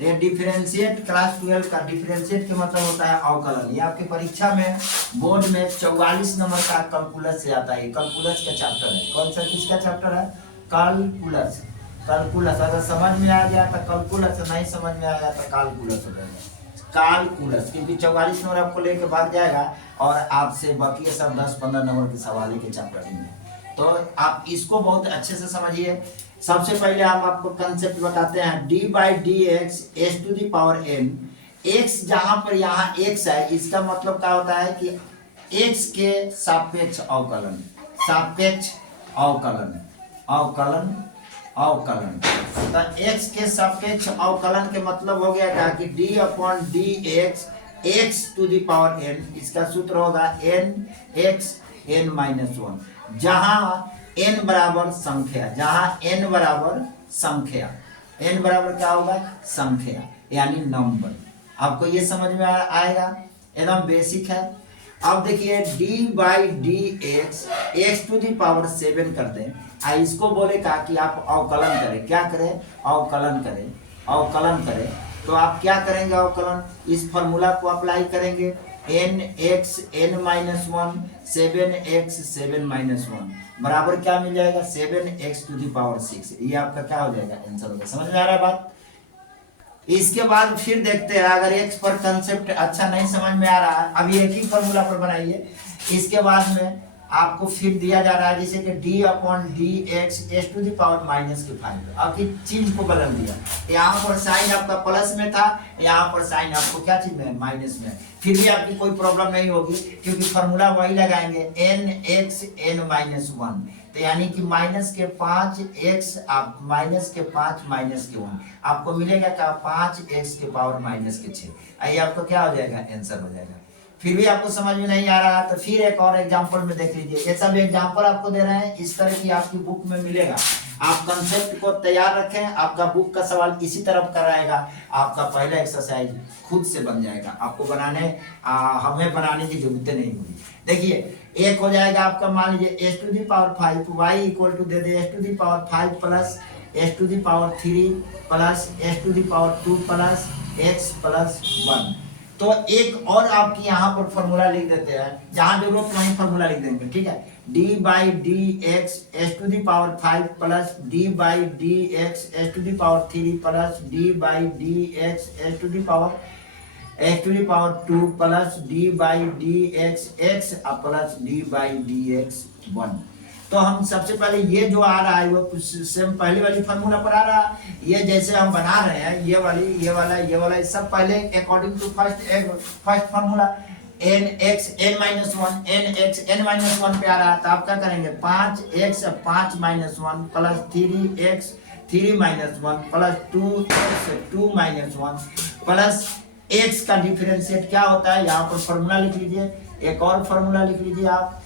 ये differentiate class 12 का differentiate के मतलब होता है अवकलन। ये आपके परीक्षा में बोर्ड में 44 नंबर का कैलकुलस से आता है। कैलकुलस का चैप्टर है। कौन सा किसका चैप्टर है? कैलकुलस। कैलकुलस अगर समझ में आ गया तो कैलकुलस, नहीं समझ में आया तो कैलकुलस हो जाएगा। कैलकुलस क्योंकि 44 नंबर आपको लेके भाग जाएगा और आपसे बाकी सब 10-15 नंबर के सवाल के चैप्टर में। तो आप इसको बहुत अच्छे से समझिए। सबसे पहले हम आपको कंसेप्ट बताते हैं। D by d x s to the power n. X जहां पर यहाँ एक्स है, इसका मतलब क्या होता है कि एक्स के सापेक्ष अवकलन। सापेक्ष अवकलन, अवकलन, अवकलन। तो एक्स के सापेक्ष अवकलन के मतलब हो गया क्या कि d upon d x x to the power n. इसका सूत्र होगा n x n minus one. जहां n बराबर संख्या, जहां n बराबर संख्या, n बराबर क्या होगा? संख्या यानी नंबर। आपको ये समझ में आएगा, एकदम बेसिक है। अब देखिए d by d x x to the power 7 कर दें। इसको बोले कहा कि आप अवकलन करें। क्या करें? अवकलन करें। अवकलन करें तो आप क्या करेंगे? अवकलन इस फॉर्मूला को अप्लाई करेंगे। N x n minus one 7x 7 minus one बराबर क्या मिल जाएगा? 7x to the power 6। ये आपका क्या हो जाएगा? आंसर हो जाएगा। समझ में आ रहा है बात? इसके बाद फिर देखते हैं, अगर x पर कंसेप्ट अच्छा नहीं समझ में आ रहा है, अभी एक ही फॉर्मूला पर बनाइए। इसके बाद में आपको फिर दिया जा रहा है जैसे कि d upon d x s to the power minus के 5। आपकी चीज को बदल दिया। यहाँ पर साइन आपका प्लस में था, यहाँ पर साइन आपको क्या चीज में? माइनस में। फिर भी आपकी कोई प्रॉब्लम नहीं होगी क्योंकि फॉर्मूला वही लगाएंगे n x n minus one. तो यानी कि माइनस के 5x आप माइनस के 5 माइनस के 1 आपको मिलेगा क्या? 5x के पावर माइनस के 6। आइए आपको क्या हो जाएगा? आंसर हो जाएगा। फिर भी आपको समझ में नहीं आ रहा तो फिर एक और एग्जांपल में देख लीजिए। ये सब एग्जांपल आपको दे रहे हैं, इस तरह की आपकी बुक में मिलेगा। आप कंसेप्ट को तैयार रखें, आपका बुक का सवाल इसी तरफ कराएगा। आपका पहला एक्सरसाइज खुद से बन जाएगा, आपको हमें बनाने की जरूरत नहीं होगी। देखिए एक हो जाएगा आपका, मान लीजिए s to the power 5 y equal to दे दे s to the power 5 plus s to the power 3 plus s to the power 2 plus x plus 1। तो एक और आपकी यहाँ पर फॉर्मूला लिख देते हैं, जहां जरूरत वहीं फॉर्मूला लिख देंगे। ठीक है, d by d x s to the power 5 plus d by d x s to the power 3 plus d by d x s to the power 2 plus d by d x x plus d by d x 1। तो हम सबसे पहले ये जो आ रहा है वो same पहली वाली फॉर्मूला पर आ रहा है। ये जैसे हम बना रहे हैं ये वाला सब पहले according to first formula n x n minus one n x n minus one पे आ रहा है। तो आप क्या करेंगे? 5x 5 minus one plus 3x 3 minus one plus 2x 2 minus one plus x का डिफरेंशिएट क्या होता है? यहाँ पर फॉर्मूला लिख लीजिए। एक और फॉर्मूला लिख लीजिए आप,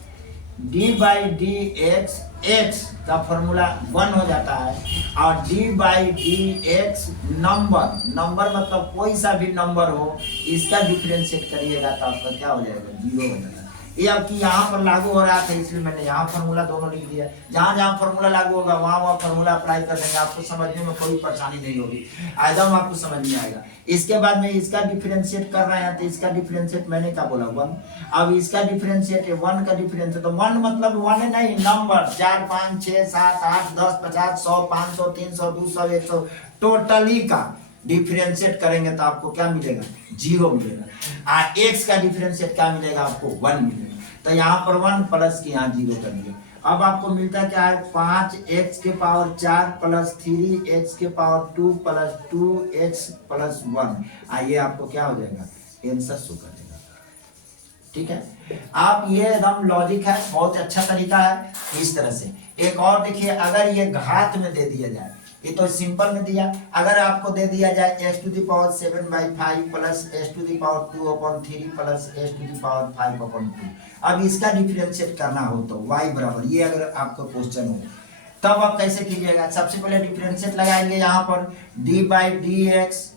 d by d x x का फॉर्मूला 1 हो जाता है और d by d x number मतलब कोई सा भी नंबर हो, इसका डिफरेंशिएट करिएगा तो आपका क्या हो जाएगा? 0 हो जाएगा। ये आपकी यहाँ पर लागू हो रहा था इसलिए मैंने यहाँ फॉर्मूला दोनों लिख दिया। जहाँ जहाँ फॉर्मूला लागू होगा वहाँ फॉर्मूला अप्लाई कर देंगे, आपको समझने में कोई परेशानी नहीं होगी, एकदम आपको समझ में आएगा। इसके बाद में इसका डिफरेंशिएट कर रहे हैं तो इसका डिफरेंशिएट मैंने क्या बोला? 1। अब इसका डिफरेंशिएट 1 का डिफरेंशिएट, तो 1 मतलब 1 नहीं, नंबर 4 5 6 7 8 10 50 100 500 300 200 100 टोटली का डिफरेंशिएट करेंगे तो आपको क्या मिलेगा? 0 मिलेगा। एक्स का डिफरेंशिएट क्या मिलेगा? आपको 1 मिलेगा। तो यहाँ पर 1 प्लस की यहाँ 0 कर दिया। अब आपको मिलता क्या है? 5x के पावर 4 प्लस 3x के पावर 2 प्लस 2x प्लस 1। आइए आपको क्या हो जाएगा? आंसर शो कर देगा। ठीक है, आप ये एकदम लॉजिक है, बहुत अच्छा तरीका है इस तरह से। एक और देखिए, अगर ये घात में दे दिया जाए, ये तो सिंपल में दिया, अगर आपको दे दिया जाए s to the power 7/5 plus s to the power 2/3 plus s to the power 5/2, अब इसका डिफरेंशिएट करना हो तो y बराबर, ये अगर आपका क्वेश्चन हो तब आप कैसे कीजिएगा? सबसे पहले डिफरेंशिएट लगाएंगे यहाँ पर d by d x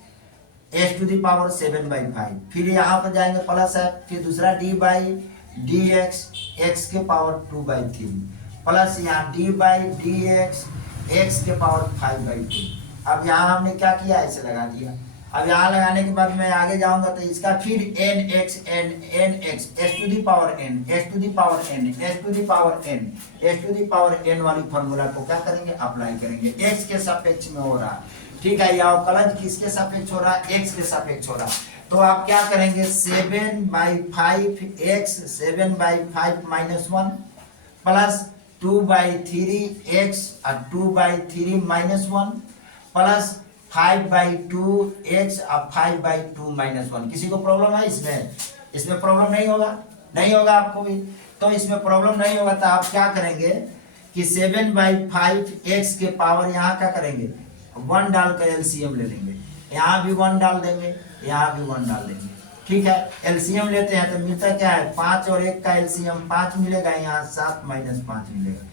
s to the power 7/5, फिर यहाँ पर जाएंगे प्लस है, फिर दूसरा d by d x x के पावर 2/3 प्लस यहाँ d by d x x के पावर 5/2। अब यहाँ हमने क्या किया? ऐसे लगा दिया। अब यहाँ लगाने के बाद मैं आगे जाऊंगा तो इसका फिर n x s to the power n s to the power n s to the power n s to the power n वाली फॉर्मूला को क्या करेंगे, अप्लाई करेंगे। एक्स के सापेक्ष में हो रहा है, ठीक है। या अवकलज किसके सापेक्ष हो रहा है, एक्स के सापेक्ष हो रहा है। तो आप क्या करेंगे, 7/5 एक्स 7/5 - 1 प्लस 2/3 एक्स और 2/3 - 1 प्लस 5/2 एक्स और 5/2 - 1। किसी को प्रॉब्लम है इसमें? इसमें प्रॉब्लम नहीं होगा, नहीं होगा आपको भी। तो इसमें प्रॉब्लम नहीं होगा तो आप क्या करेंगे कि 7/5 एक्स के पावर यहाँ क्या करेंगे, 1 डालकर एलसीएम ले लेंगे। यहाँ भी 1 डाल देंगे, यहाँ भी 1 डाल देंगे, ठीक है। एलसीएम लेते हैं तो मिलता क्या है, 5 और 1 का एलसीएम 5 मिलेगा, यहाँ 7 - 5 मिलेगा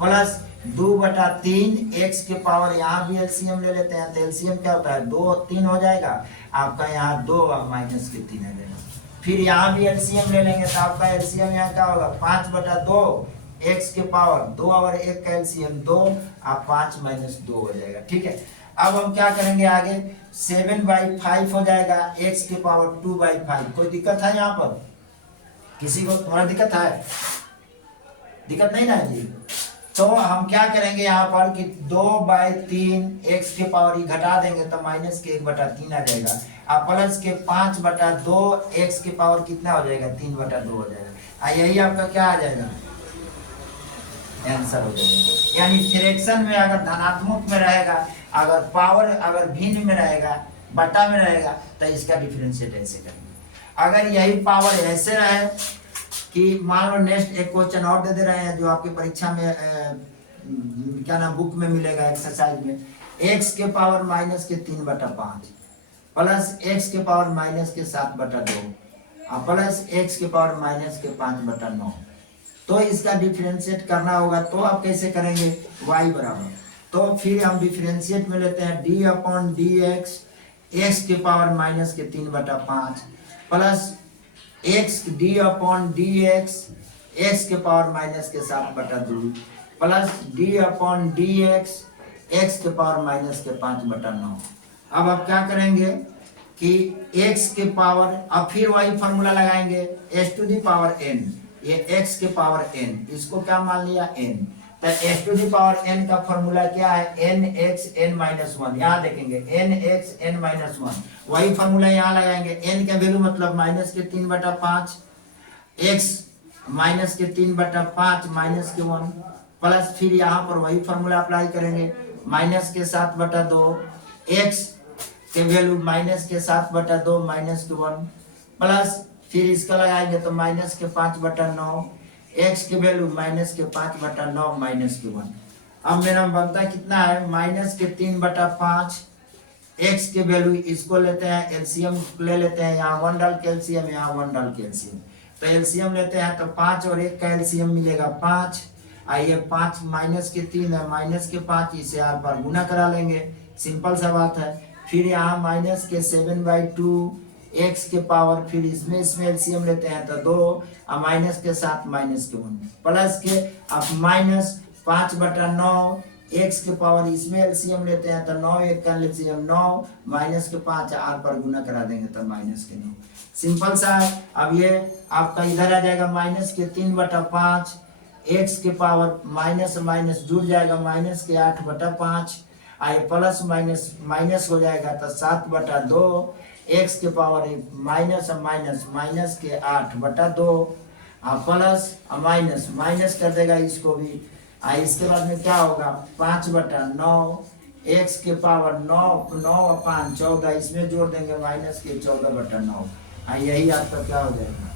प्लस 2/3 एक्स के पावर, यहाँ भी एलसीएम ले लेते हैं तो एलसीएम क्या होता है, 2 3 हो जाएगा आपका, यहाँ 2 और -3 आ जाएगा। फिर यहाँ भी एलसीएम ले लेंगे तो आपका एलसीएम यहाँ क्या होगा, 5/2 एक्स के पावर 2 और 1 का एलसीएम 2 और 5 - 2 हो जाएगा, ठीक है। अब हम क्या करेंगे आगे, 7/5 हो जाएगा एक्स के पावर 2/5। कोई दिक्कत है यहाँ पर किसी को? तुम्हारा दिक्कत है? दिक्कत नहीं ना जी। तो हम क्या करेंगे यहाँ पर कि 2/3 एक्स के पावर ही घटा देंगे तो माइनस के 1/3 आ जाएगा और प्लस के 5/2 एक्स के पावर कितना हो जाएगा, 3/2 हो जाएगा। यही आपका क्या आ जाएगा, आंसर हो जाएगा। यानी फ्रैक्शन में अगर धनात्मक में रहेगा, अगर पावर अगर भिन्न में रहेगा, बटा में रहेगा, तो इसका डिफरेंशिएट ऐसे करेंगे। अगर यही पावर ऐसे रहे कि मान लो नेक्स्ट एक क्वेश्चन और दे रहे हैं जो आपकी परीक्षा में क्या नाम बुक में मिलेगा एक्सरसाइज में, x के पावर -3/5 प्लस x के पावर -7/2 और प्लस x के पावर -5/9। तो इसका डिफरेंशिएट करना होगा तो आप कैसे करेंगे, y बराबर, तो फिर हम डिफरेंशिएट में लेते हैं d/dx x के power -3/5 plus x d/dx x के पावर -7/2 प्लस d/dx x के पावर -5/9। अब आप क्या करेंगे कि x के पावर, अब फिर वही फॉर्मूला लगाएंगे s to the power n, ये x के पावर n, इसको क्या मान लिया n, तो s to the power n का फॉर्मूला क्या है, nx n - 1। यहाँ देखेंगे nx n - 1, वही फॉर्मूला यहाँ लगाएंगे। n का वैल्यू मतलब -3/5 x -3/5 -1 प्लस फिर यहाँ पर वही फॉर्मूला अप्लाई करेंगे, -7/2 x के वैल्यू -7/2 -1 प्लस फिर इसका लगाएंगे तो -5/9 x के वैल्यू -5/9 -1। अब मेरा बनता कितना है, -3/5 x के वैल्यू, इसको लेते हैं एलसीएम ले लेते हैं, यहाँ 1 डाल के एलसीएम, यहाँ 1 डाल के एलसीएम, तो एलसीएम लेते हैं तो 5 और 1 का एलसीएम मिलेगा 5। आइए 5 -3 है, -5 इसे आर पर गुना करा लेंगे, सिंपल सा बात है। फिर यहाँ -7/2 x के पावर, फिर इसमें एलसीएम लेते हैं तो 2 और -7 -1 प्लस के अब -5/9 x के पावर, इसमें एलसीएम लेते हैं तो 9 1 का एलसीएम 9 -5 आर पर गुना करा देंगे तो -9। सिंपल सा है। अब ये आपका इधर आ जाएगा -3/5 x के पावर माइनस जुड़ जाएगा -8/5 आई प्लस माइनस हो जाएगा तो 7/2 x के पावर -8/2 प्लस माइनस कर देगा इसको भी। इसके बाद में क्या होगा 5/9 x के पावर 9 5 14, इसमें जोड़ देंगे -14/9। यही आपका क्या हो जाएगा,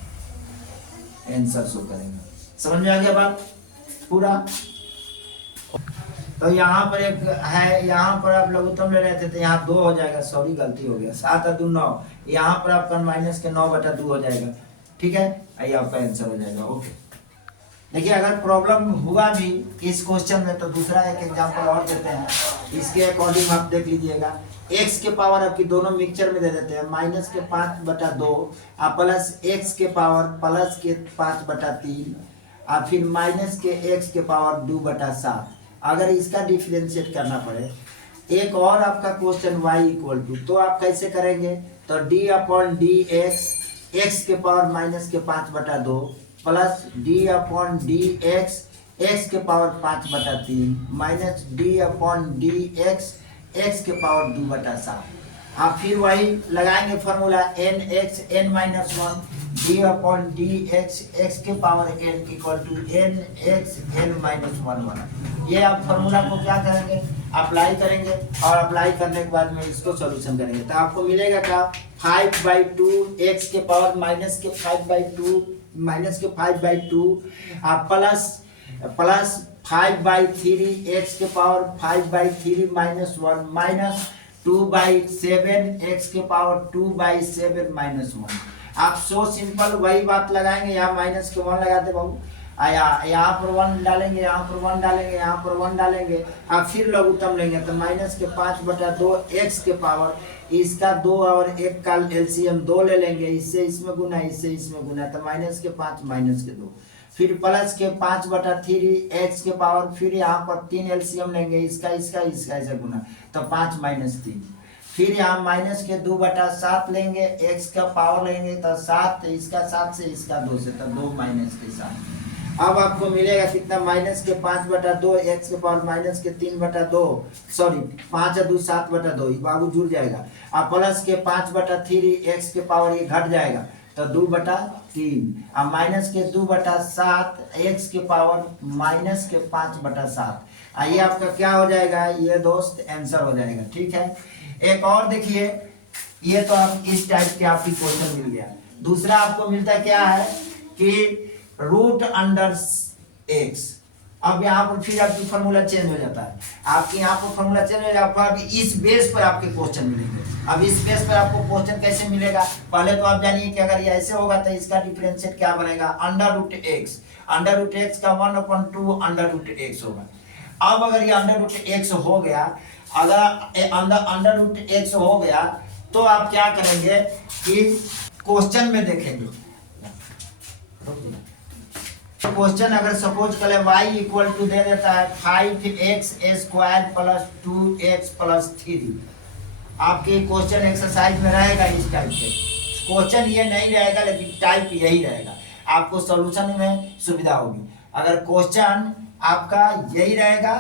आंसर शो करेंगे। समझ में आ गया बात पूरा? तो यहाँ पर एक है, यहाँ पर आप लघुत्तम ले रहे थे तो यहाँ 2 हो जाएगा, सॉरी गलती हो गया, 7 और 2 9, यहाँ पर आपका -9/2 हो जाएगा, ठीक है। ये आपका आंसर हो जाएगा। ओके, देखिए अगर प्रॉब्लम हुआ भी इस क्वेश्चन में तो दूसरा एक एग्जांपल और देते हैं, इसके अकॉर्डिंग आप देख लीजिएगा। x के पावर आपकी दोनों मिक्सचर में दे देते हैं, -5/2 प्लस x के पावर +5/3 और फिर -x के पावर 2/7। अगर इसका डिफरेंशिएट करना पड़े एक और आपका क्वेश्चन y इक्वल टू, तो आप कैसे करेंगे, तो डी अपॉन डी एक्स के पावर माइनस के 5/2 plus d upon d x के power 5/3 minus d upon d x के पावर 2/7। आप फिर वही लगाएंगे formula n x n minus 1 d upon d x के power n equal to n x n minus 1। ये आप फॉर्मूला को क्या करेंगे, अप्लाई करेंगे और अप्लाई करने के बाद में इसको सॉल्यूशन करेंगे, तो आपको मिलेगा क्या 5/2 एक्स के पावर माइनस के 5/2 आप प्लस 5/3 एक्स के पावर 5/3 माइनस 1 माइनस 2/7 एक्स के पावर 2/7 माइनस 1। आप सो सिंपल वही बात लगाएंगे, यहाँ माइनस के 1 लगाते बाबू, यहाँ पर 1 डालेंगे, यहाँ पर 1 डालेंगे, यहाँ पर 1 डालेंगे, आप फिर लघुत्तम लेंगे तो माइनस के 5/2 एक्स के पावर इसका 2 और 1 का एलसीएम 2 ले लेंगे, इससे इसमें गुना, इससे इसमें गुना, तो माइनस के 5 माइनस के 2, फिर प्लस के 5/3 एक्स के पावर, फिर यहाँ पर 3 एलसीएम लेंगे, इसका ऐसे गुना, तो 5 माइनस 3, फिर यहाँ माइनस के 2/7 लेंगे, एक्स का पावर लेंगे तो 7, इसका 7 से इसका 2 से, तो 2 माइनस के 7। अब आपको मिलेगा कितना, माइनस के 5/2 एक्स के पावर माइनस के 3/2 सॉरी 5 2 7/2 बाबू जुड़ जाएगा, अब प्लस के 5/3 एक्स के पावर ये घट जाएगा तो 2/3, अब माइनस के 2/7 एक्स के पावर माइनस के 5/7। आइए आपका क्या हो जाएगा, ये दोस्त आंसर हो जाएगा। ठीक है, एक और देखिए, ये तो आप इस टाइप के आपकी क्वेश्चन मिल गया। दूसरा आपको मिलता क्या है कि रूट अंडर एक्स, अब यहाँ पर फिर आपकी फॉर्मूला चेंज हो जाता है, आपके यहाँ पर फॉर्मूला चेंज हो जाता है, अभी इस बेस पर आपके क्वेश्चन मिलेंगे। अब इस बेस पर आपको क्वेश्चन कैसे मिलेगा, पहले तो आप जानिए कि अगर ये ऐसे होगा तो इसका डिफरेंशिएट क्या बनेगा, अंडर रूट एक्स का 1/2 अंडर रूट एक्स होगा। अब अगर ये अंडर रूट एक्स हो गया, अगर अंडर रूट एक्स हो गया तो आप क्या करेंगे कि क्वेश्चन में देखेंगे, क्वेश्चन अगर सपोज करें y इक्वल टू दे देता है 5x² प्लस 2x प्लस 3, आपके क्वेश्चन एक्सरसाइज में रहेगा इस टाइप के क्वेश्चन, ये नहीं रहेगा लेकिन टाइप यही रहेगा, आपको सॉल्यूशन में सुविधा होगी। अगर क्वेश्चन आपका यही रहेगा,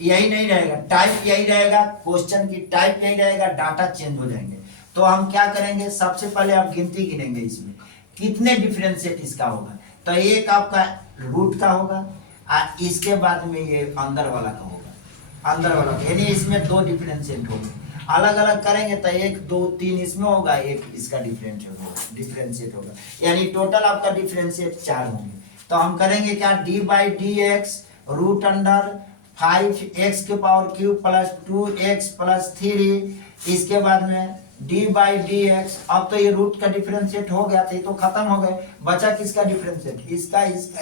यही नहीं रहेगा, टाइप यही रहेगा, क्वेश्चन की टाइप यही रहेगा, डाटा चेंज हो जाएंगे, तो हम क्या करेंगे, सबसे पहले आप गिनती गिनेंगे इसमें कितने डिफरेंशिएट इसका होगा, तो एक आपका रूट का होगा, इसके बाद में ये अंदर वाला का होगा, अंदर वाला का, यानी इसमें 2 डिफरेंशिएट होंगे, अलग अलग करेंगे तो 1 2 3 इसमें होगा, एक इसका डिफरेंशिएट होगा, यानी टोटल आपका डिफरेंशिएट 4 होंगे। तो हम करेंगे क्या, d/dx रूट अंडर 5x के power cube plus 2x plus 3, इसके बाद में d/dx, अब तो ये रूट का डिफरेंशिएट हो गया था, ये तो खत्म हो गए, बचा किसका डिफरेंशिएट,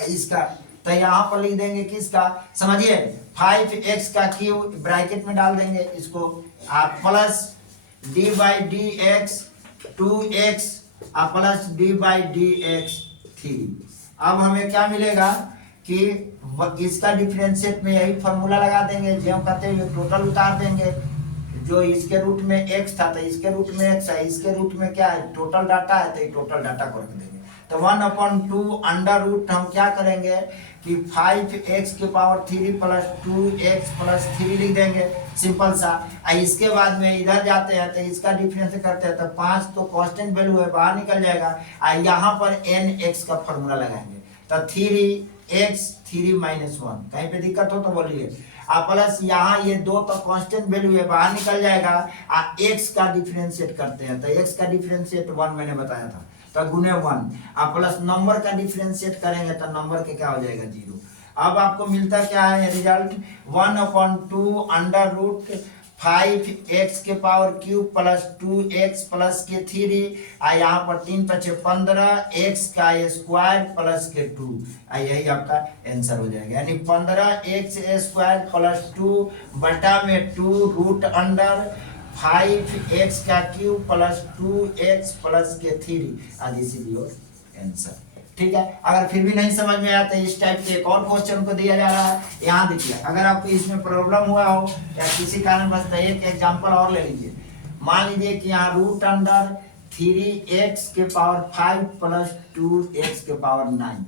इसका, तो यहाँ पर लिख देंगे किसका, समझिए 5x का क्यूब ब्रैकेट में डाल देंगे इसको, आप plus d/dx 2x plus d/dx 3। अब हमें क्या मिलेगा कि इसका डिफरेंशिएट में यही फॉर्मूला लगा देंगे, जो कहते हैं टोटल उतार देंगे, जो इसके रूट में x था तो इसके रूट में x है, इसके रूट में क्या है, टोटल डाटा है, तो ये टोटल डाटा को रख देंगे, तो 1/2 अंडर रूट हम क्या करेंगे कि 5x के पावर 3 प्लस 2x प्लस 3 लिख देंगे, सिंपल सा। इसके बाद में इधर जाते हैं तो इसका डिफरेंस करते हैं तो 5 तो कांस्टेंट वैल्यू है, बाहर निकल जाएगा, यहाँ पर nx का फॉर्मूला लगाएंगे, तो 3x 3 माइनस 1, कहीं पे दिक्कत हो तो बोलिए, प्लस यहाँ ये 2 तो कांस्टेंट वैल्यू है, बाहर निकल जाएगा, x का डिफरेंशिएट करते हैं, तो x का डिफरेंशिएट 1 मैंने बताया था, तो गुने 1, प्लस नंबर का डिफरेंशिएट करेंगे तो नंबर के क्या हो जाएगा 0। अब आपको मिलता क्या है रिजल्ट, 1/2 अंडर रूट 5x के power cube plus 2x plus के 3, यहाँ पर 3 × 15x का स्क्वायर प्लस के 2, यही आपका आंसर हो जाएगा, यानी 15x² प्लस 2 बटा में 2 रूट अंडर 5x का क्यूब प्लस 2x प्लस के 3, दिस इज योर आंसर। ठीक है। अगर फिर भी नहीं समझ में आया तो इस टाइप के एक और क्वेश्चन को दिया जा रहा है, यहाँ देखिए। अगर आपको इसमें प्रॉब्लम हुआ हो या किसी कारण बस एक एग्जांपल और ले लीजिए। मान लीजिए कि यहाँ रूट अंडर 3x के पावर 5 प्लस 2x के पावर 9,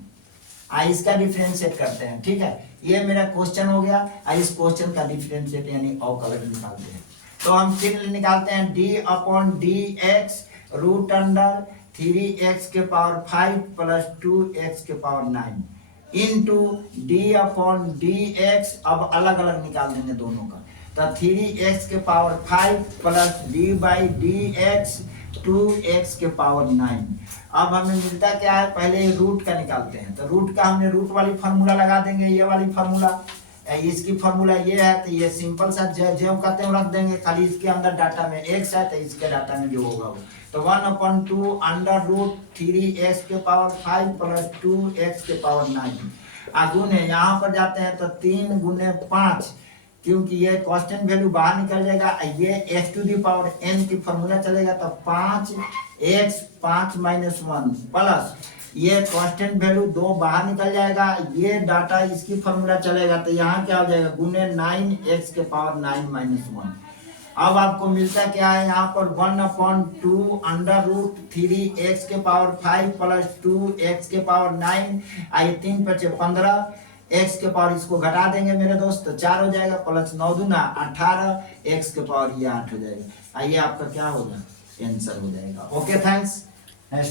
इसका डिफरेंशिएट करते हैं। ठीक है, ये मेरा क्वेश्चन हो गया। इस क्वेश्चन का डिफरेंशिएट यानी अवकलन निकालते हैं। तो हम फिर निकालते हैं d upon d x root under 3x के पावर 5 प्लस 2x के power 9 into d upon d x. अब अलग अलग निकाल देंगे दोनों का। तो 3x के power 5 plus D by d x 2x के पावर 9। अब हमें मिलता क्या है, पहले रूट का निकालते हैं। तो रूट का हमने रूट वाली फार्मूला लगा देंगे, ये वाली फार्मूला। इसकी फार्मूला ये है, तो ये सिंपल सा जो कहते हैं रख देंगे। खाली इसके अंदर डाटा में x है, तो इसके डाटा में जो होगा वो तो 1/2 अंडर रूट 3x के पावर 5 प्लस 2x के पावर 9 गुने यहाँ पर जाते हैं तो 3 गुने 5, क्योंकि ये कांस्टेंट वैल्यू बाहर निकल जाएगा। ये x to the power n की फार्मूला चलेगा, तो 5x 5 माइनस 1 प्लस ये कांस्टेंट वैल्यू 2 बाहर निकल जाएगा। ये डाटा इसकी फार्मूला चलेगा, तो यहाँ क्या हो जाएगा गुने 9x के पावर 9 माइनस 1। अब आपको मिलता क्या है यहाँ पर 1/2 अंडर रूट 3x के पावर 5 प्लस 2x के पावर 9। आइए 3 बचे 15, x के पावर इसको घटा देंगे मेरे दोस्त, तो 4 हो जाएगा, प्लस 9 दूना 18, x के पावर ये 8 हो जाएगा। आइए आपका क्या होगा, आंसर हो जाएगा। Okay, thanks. नेक्स्ट